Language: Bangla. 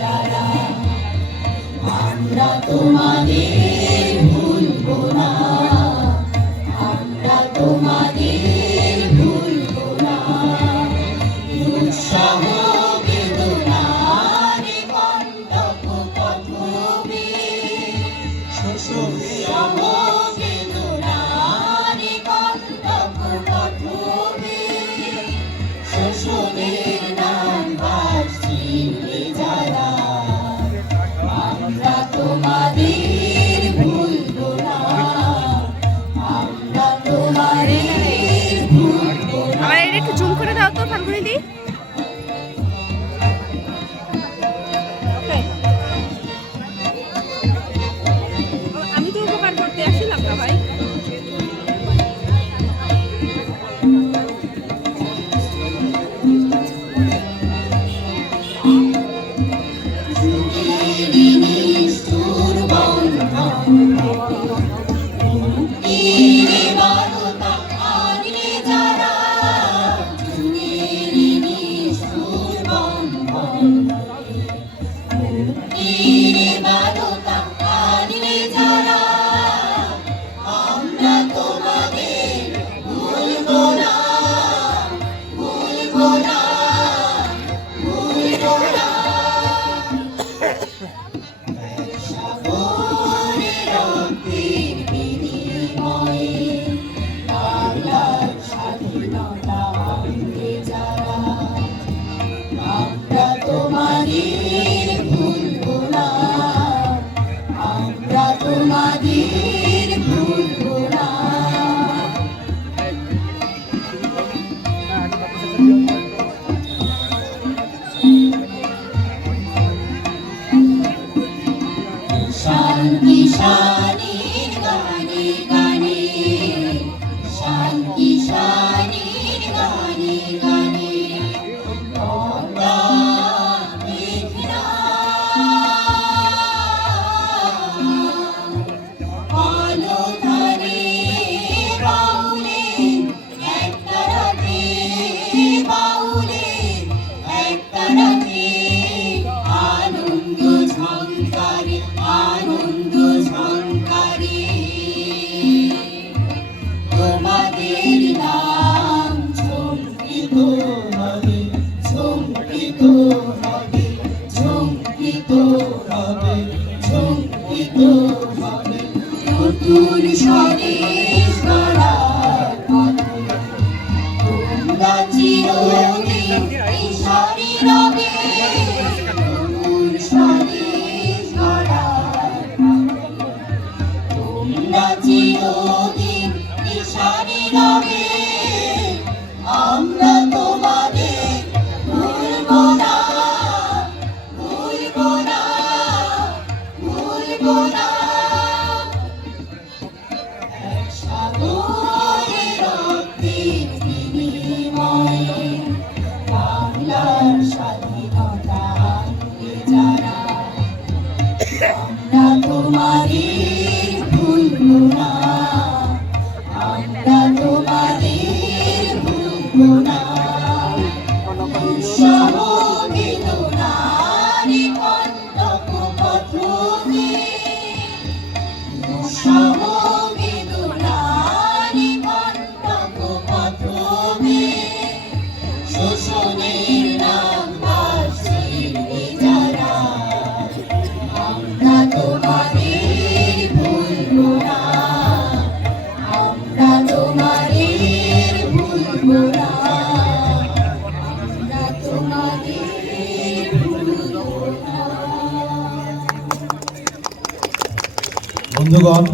যারা আমরা তোমাদের ভুলবো না, আমরা তোমাদের ভুলবো না। দুঃসহ বেদনার কণ্টক পথবে, দুঃসহ বেদনার কণ্টক পথবে, শোষণের নাম ভাসিয়ে যারা আমরা তোমাদের ভুলবো না, আমরা তোমাদের ভুলবো না। আমার এটা একটু জুম করে দাও তো ফাল্গুনি দি। আমি তো উপকার করতে আসলাম না ভাই। শান্তি শানির গানে গানে, শান্তি শানির গানে গানে, গঙ্গা মেঘনা অলধারে বাউলে একটা রাতে, বাউলে একটা রাতে আনন্দ ঝংকারে, আনন্দ ঝংকারে তোমাদের নাম ঝঙ্কৃত হবে, ঝঙ্কৃত হবে, ঝঙ্কৃত হবে, ঝঙ্কৃত হবে। নতুন স্বদেশ গড়ার পথে তোমরা চিরদিন ঈশ্বরী রবে, নতুন স্বদেশ গড়ার তোমরা চিরদিন ঈশ্বরী রবে। আমরা তোমাদের ভুলবো না, ভুলবো না, ভুলবো না। এক সাগরের রক্তের বিনিময়ে বাংলার স্বাধীনতা আনবে যারা আমরা তোমাদের ভুলবো না, আমরা তোমাদের ভুলবো না। দুঃসহ বেদনার কণ্টক পথবে, দুঃসহ বেদনার কণ্টক পথবে, শোষণের নাম ভাসিয়ে যারা আমরা তোমাদের ভুলবো না, আমরা তোমাদের ভুলবো না, আমরা তোমাদের ভুলবো না। বন্ধুগণ